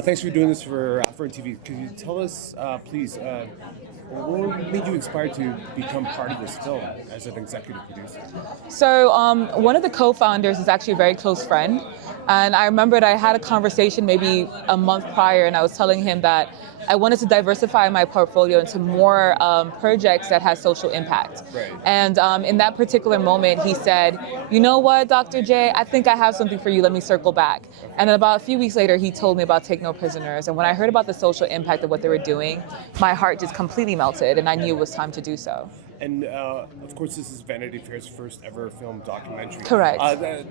Thanks for doing this for FERNTV. Could you tell us, please, what made you inspired to become part of this film as an executive producer? So one of the co-founders is actually a very close friend. And I remembered I had a conversation maybe a month prior, and I was telling him that I wanted to diversify my portfolio into more projects that had social impact. Right. And in that particular moment, he said, "You know what, Dr. J, I think I have something for you. Let me circle back." And then about a few weeks later, he told me about Take No Prisoners. And when I heard about the social impact of what they were doing, my heart just completely melted, and I knew it was time to do so. And of course, this is Vanity Fair's first ever film documentary. Correct.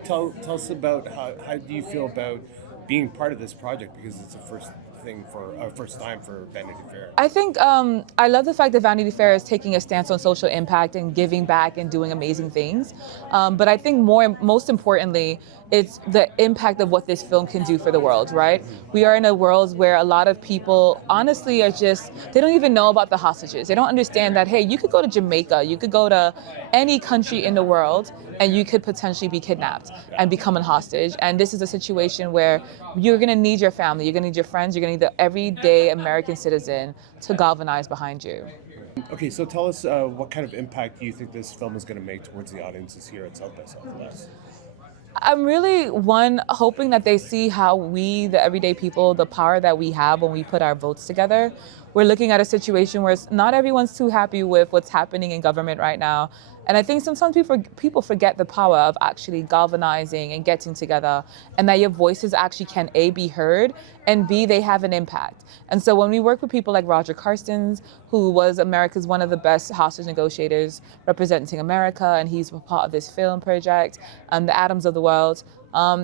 Tell us about how do you feel about being part of this project, because it's the first time for Vanity Fair. I think I love the fact that Vanity Fair is taking a stance on social impact and giving back and doing amazing things. But I think most importantly, it's the impact of what this film can do for the world, right? We are in a world where a lot of people honestly are they don't even know about the hostages. They don't understand that, hey, you could go to Jamaica, you could go to any country in the world, and you could potentially be kidnapped and become a hostage. And this is a situation where you're gonna need your family, you're gonna need your friends, you're gonna need the everyday American citizen to galvanize behind you. Okay, so tell us what kind of impact do you think this film is going to make towards the audiences here at South by Southwest? I'm really, hoping that they see how we, the everyday people, the power that we have when we put our votes together. We're looking at a situation where not everyone's too happy with what's happening in government right now. And I think sometimes people forget the power of actually galvanizing and getting together, and that your voices actually can A, be heard, and B, they have an impact. And so when we work with people like Roger Carstens, who was America's one of the best hostage negotiators representing America, and he's a part of this film project, the Atoms of the World,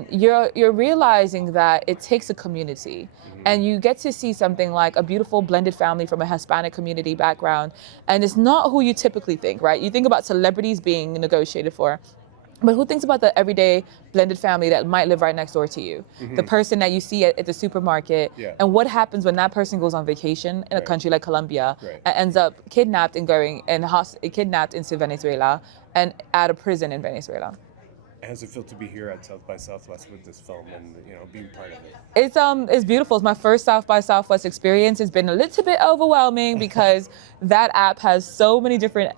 you're realizing that it takes a community. And you get to see something like a beautiful blended family from a Hispanic community background. And it's not who you typically think, right? You think about celebrities being negotiated for, but who thinks about the everyday blended family that might live right next door to you? The person that you see at the supermarket, and what happens when that person goes on vacation in a country like Colombia and ends up kidnapped and kidnapped into Venezuela and at a prison in Venezuela. How does it feel to be here at South by Southwest with this film and being part of it? It's beautiful. It's my first South by Southwest experience. It's been a little bit overwhelming because that app has so many different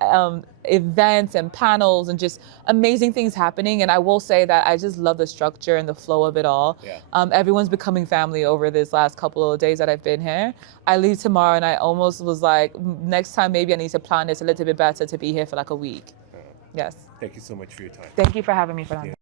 events and panels and just amazing things happening. And I will say that I just love the structure and the flow of it all. Yeah. Everyone's becoming family over this last couple of days that I've been here. I leave tomorrow and I almost was like, next time maybe I need to plan this a little bit better to be here for like a week. Yes. Thank you so much for your time. Thank you for having me, Fernando.